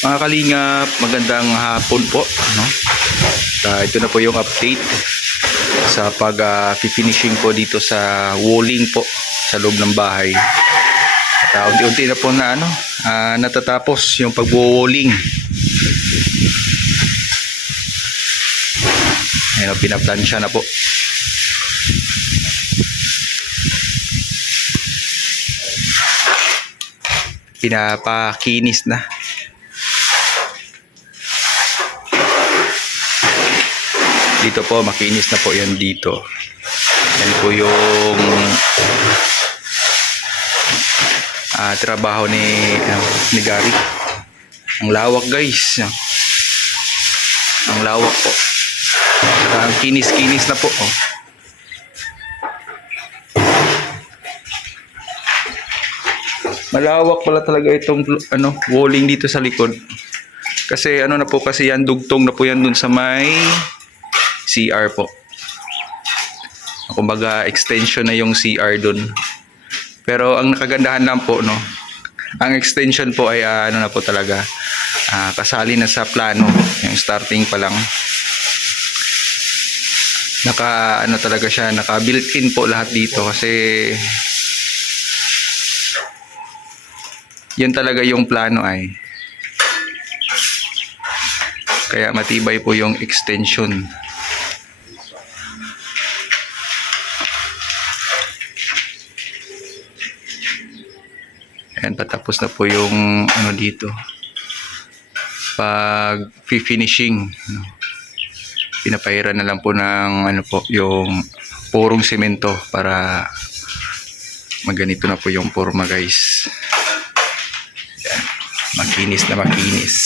Mga kalingap, magandang hapon po, no? Ito na po yung update sa pag-finishing po dito sa walling po sa loob ng bahay. At unti-unti na po na natatapos yung pag-walling. Ayan, pinaplansya na po. Pinapakinis na. Dito po, makinis na po yan dito. Yan po yung trabaho ni Gary. Ang lawak, guys. Ang lawak po. Ang kinis-kinis na po. Oh. Malawak pala talaga itong walling dito sa likod. Kasi na po kasi yan, dugtong na po yan dun sa may CR po. Kumbaga extension na yung CR dun. Pero ang nakagandahan lang po, no, ang extension po ay na po talaga, kasali na sa plano, yung starting pa lang. Naka talaga siya, naka built-in po lahat dito kasi yun talaga yung plano ay. Kaya matibay po yung extension. Ayan, patapos na po yung dito. Pag finishing, pinapairan na lang po ng yung purong semento para maganito na po yung forma, guys. Ayan, makinis na makinis.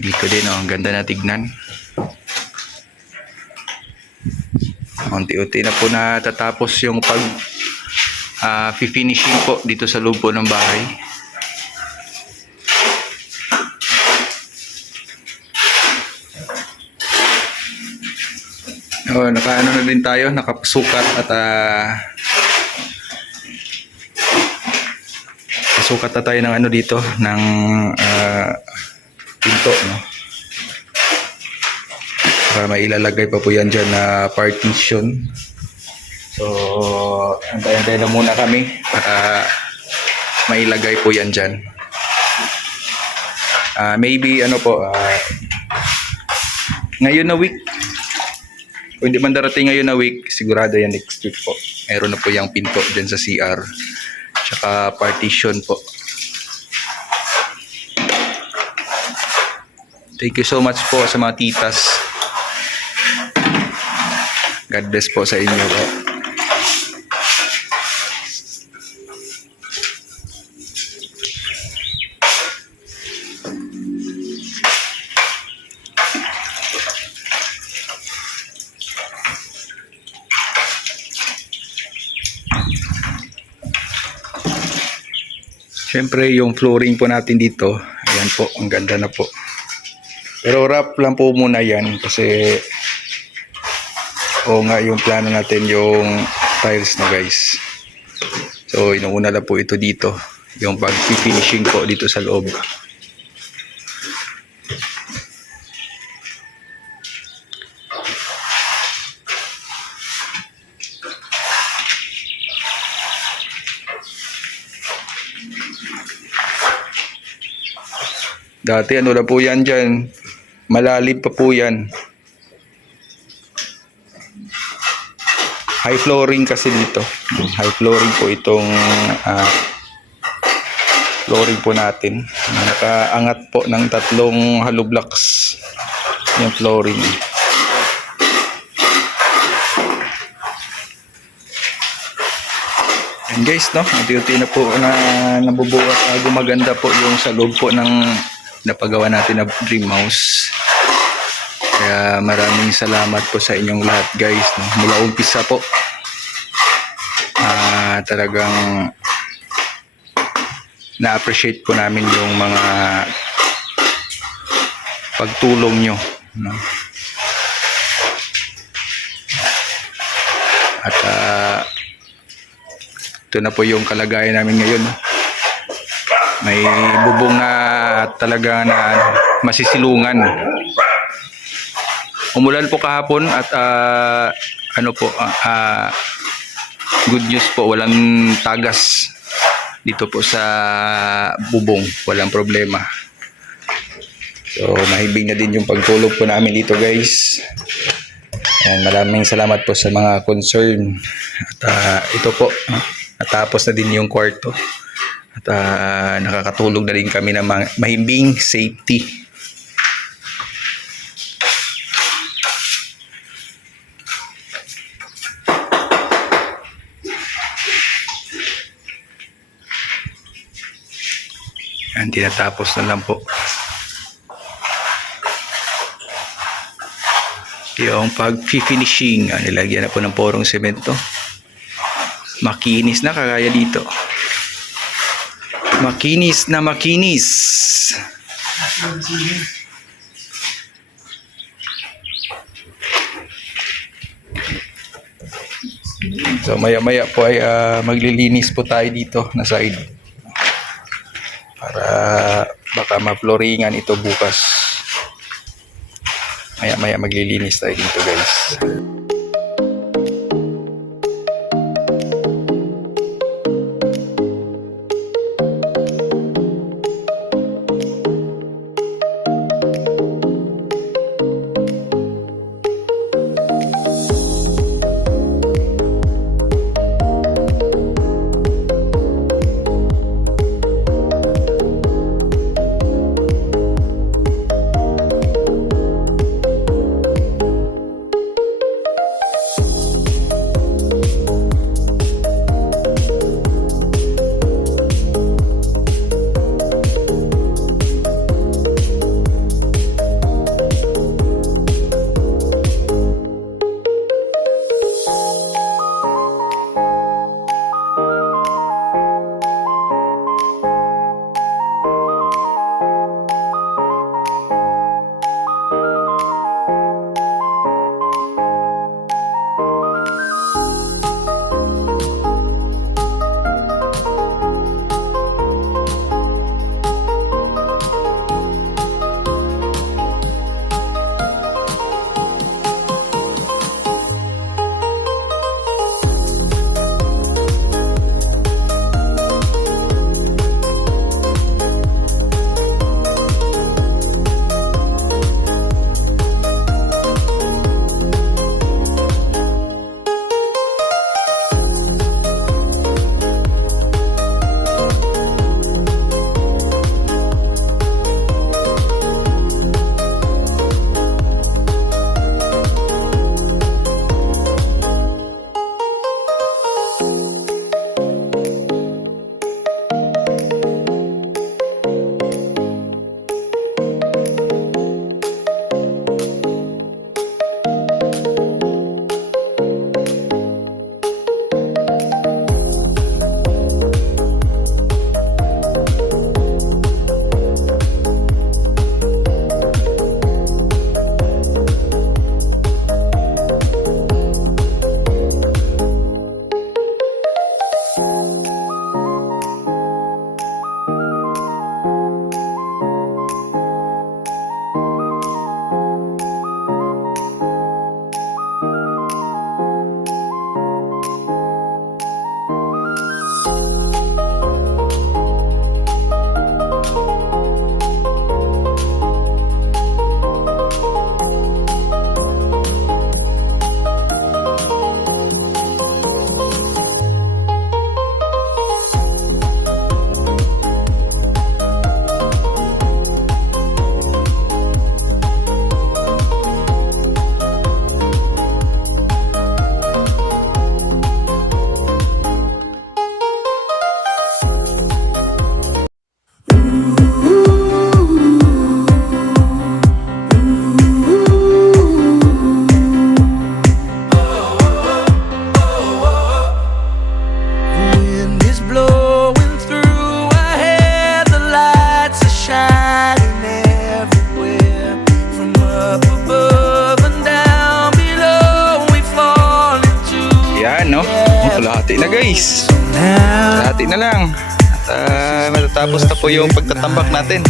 Dito din, ang ganda na tignan. Unti-unti na po natatapos yung finishing po dito sa loob po ng bahay. Naka na din tayo, nakasukat at sukat na tayo ng dito ng pinto, no? Para mailalagay pa po yan dyan na partition. So antay-antay na muna kami para mailagay po yan dyan. Maybe ngayon na week, kung hindi man darating ngayon na week, sigurado yan next week po. Meron na po yung pinto dyan sa CR tsaka partition po. Thank you so much po sa mga titas. God bless po sa inyo po. Siyempre yung flooring po natin dito, ayan po, ang ganda na po. Pero wrap lang po muna yan kasi yung plano natin yung tiles na, guys. So inuuna lang po ito dito, yung pag-finishing po dito sa loob. Dati lang po yan dyan. Malalim pa po yan. High flooring kasi dito. High flooring po itong flooring po natin. Nakaangat po ng 3 hollow blocks yung flooring. And guys, no, unti-unti na po na nabubuhat, gumaganda po yung sa loob po ng napagawa natin na dream house. Kaya maraming salamat po sa inyong lahat, guys, no? Mula umpisa po, talagang na-appreciate po namin yung mga pagtulong nyo, no? At ito na po yung kalagayan namin ngayon. May bubong na talaga na masisilungan. Umulan po kahapon at good news po, walang tagas dito po sa bubong, walang problema. So mahibig na din yung pagtulog po namin dito, guys. And maraming salamat po sa mga concern. At ito po, natapos na din yung kwarto. At nakakatulog na rin kami ng mahimbing safety. Yan, tinatapos na lang po. Yung pag-finishing, nilagyan na po ng porong semento. Makinis na kagaya dito. Makinis na makinis. So maya-maya po ay maglilinis po tayo dito na side. Para baka ma-flooringan ito bukas. Maya-maya maglilinis tayo dito, guys. Kalahati na, guys. Kalahati na lang. Matatapos na po yung pagtatambak natin.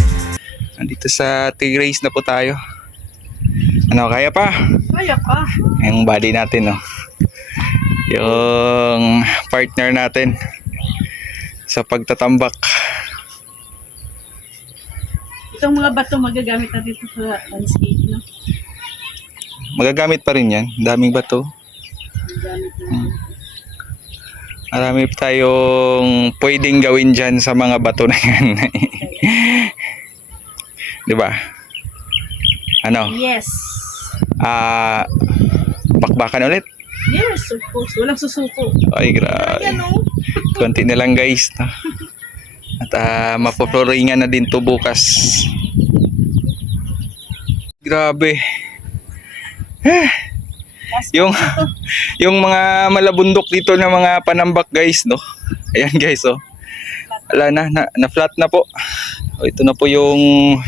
Nandito sa terrace na po tayo. Ano, kaya pa? Kaya pa. Yung body natin, no? Yung partner natin sa pagtatambak. Itong mga bato magagamit na dito sa landscape, no? Magagamit pa rin yan. Daming bato. Magagamit na. Marami pa tayong pwedeng gawin dyan sa mga bato na yan. Di ba? Ano? Yes. Bakbakan ulit. Yes, of course. Walang susuko. Ay, grabe. Ayan, no? Konti na lang, guys. No? At mapoploringan na din to bukas. Grabe. Yung mga malabundok dito na mga panambak, guys, no? Ayan, guys, oh. Wala na flat na po. O, ito na po yung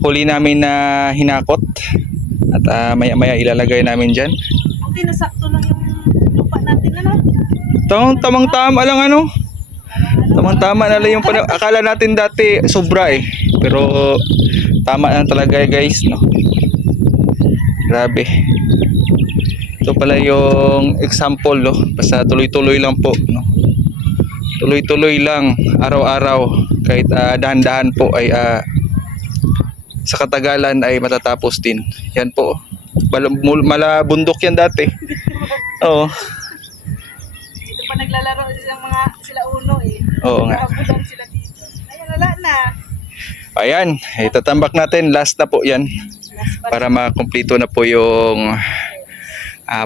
huli namin na hinakot. At maya-maya ilalagay namin dyan. Okay, nasakto lang yung lupa natin, ano? Tamang-tama lang, ano? Tamang-tama na lang yung akala natin dati sobra eh. Pero tama na talaga, guys, no? Grabe. Ito pala yung example, no? Basta tuloy-tuloy lang po, no? Tuloy-tuloy lang, araw-araw. Kahit dahan-dahan po ay sa katagalan ay matatapos din. Yan po. Malabundok yan dati. Oo. Dito pa naglalaro sila uno eh. Oo nga. Nakabudan sila dito. Ayan, wala na. Ayan, itatambak natin. Last na po yan. Para makumpleto na po yung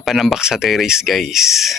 panambak sa terrace, guys.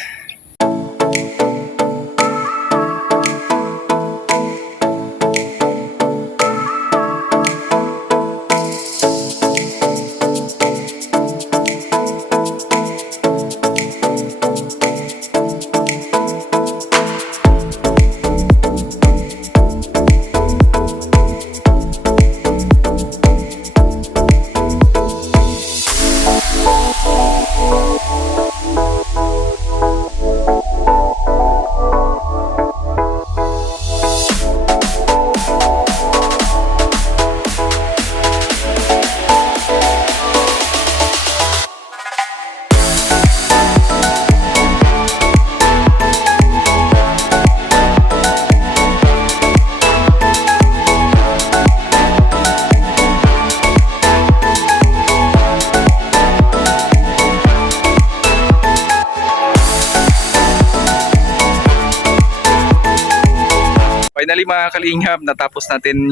Finally, mga kalingap, natapos natin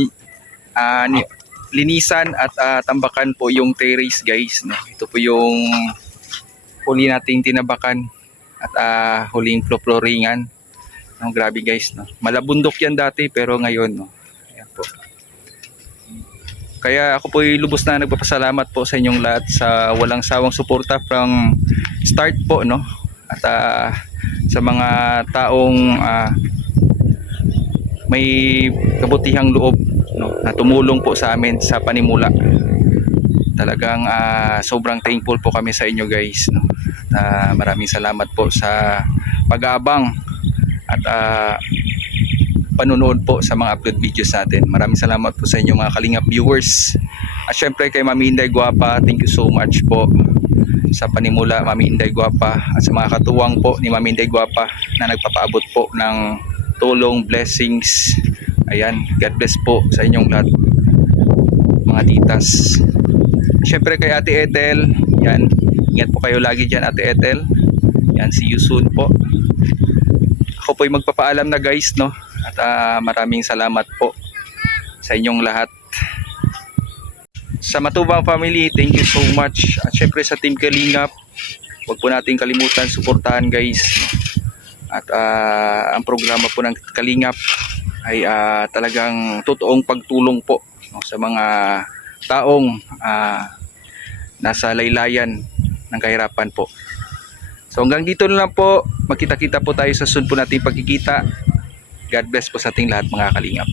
linisan at tambakan po yung terrace, guys, no? Ito po yung huli nating tinabakan at huling flooringan, no? Grabe, guys, no? Malabundok yan dati pero ngayon, no? Ayan po. Kaya ako po lubos na nagpapasalamat po sa inyong lahat sa walang sawang suporta from start po, no? At sa mga taong may kabutihang loob, no, na tumulong po sa amin sa panimula. Talagang sobrang thankful po kami sa inyo, guys, no? Maraming salamat po sa pag-aabang at panunood po sa mga upload videos natin. Maraming salamat po sa inyo, mga kalingap viewers. At syempre kay Mami Inday Guapa, thank you so much po sa panimula, Mami Inday Guapa, at sa mga katuwang po ni Mami Inday Guapa na nagpapaabot po ng tulong, blessings. Ayan, God bless po sa inyong lahat, mga titas. Syempre kay Ate Ethel, yan, ingat po kayo lagi dyan, Ate Ethel. Yan, see you soon po. Ako po'y magpapaalam na, guys, no? At maraming salamat po sa inyong lahat. Sa Matubang family, thank you so much. At syempre sa Team Kalingap, huwag po natin kalimutan suportahan, guys. At ang programa po ng Kalingap ay talagang totoong pagtulong po, no, sa mga taong nasa laylayan ng kahirapan po. So hanggang dito na lang po. Magkita-kita po tayo sa sunod po nating pagkikita. God bless po sa ating lahat, mga Kalingap.